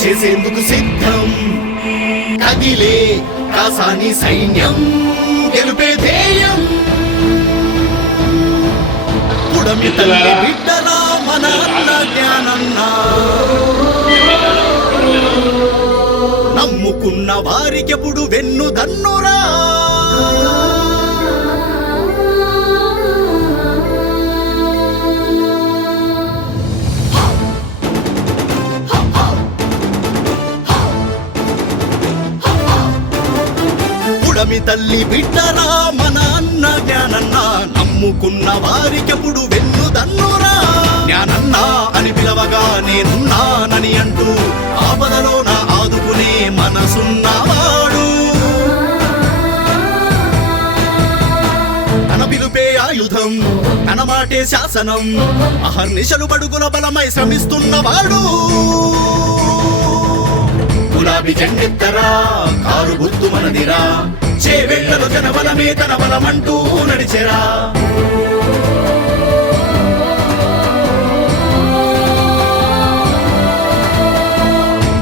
చేసేందుకు సిద్ధం కదిలే కాసాని సైన్యం గెలుపే ధ్యేయం పుడమి తల్లి బిడ్డలా మన అన్న జ్ఞానన్నా నమ్ముకున్న వారికెప్పుడు వెన్ను దన్నురా పుడమి తల్లి బిడ్డరా మన అన్న జ్ఞానన్నా నమ్ముకున్న వారికెప్పుడు వెన్ను దన్నురా జ్ఞానన్నా అని పిలవగా నేనున్నానని అంటూ ఆపదలో నా ఆదుకునే మనసున్నవాడు తన పిలుపే ఆయుధం తన మాటే శాసనం అహర్నిశలు బడుగుల బలమై శ్రమిస్తున్నవాడు గులాబీ జెండెత్తరా కారు గుర్తు మనదిరా చేవెళ్లలో జనబలమే తన బలమంటూ నడిచెరా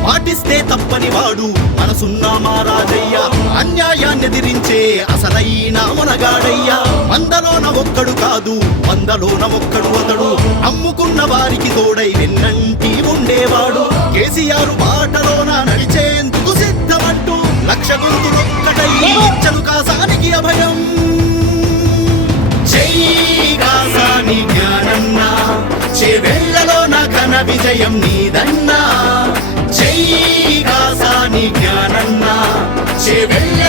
పాటిస్తే తప్పని వాడు మనసున్న మారాజయ్య అన్యాయాన్ని ఎదిరించే అసలైన మునగాడయ్యా వందలోన ఒక్కడు కాదు వందలోన ఒక్కడు అతడు అమ్ముకున్న వారికి తోడై వెన్నంటి ఉండేవాడు కేసీఆర్ బాటలోన నడిచేందుకు సిద్ధమంటూ లక్ష గొంతులొక్కటై ఇచ్చను కాసానికి అభయం జై కాసాని జ్ఞానన్నా చేవెళ్లలో నా ఘన విజయం నీదన్నా జై కాసాని జ్ఞానన్నా చేవెళ్ళ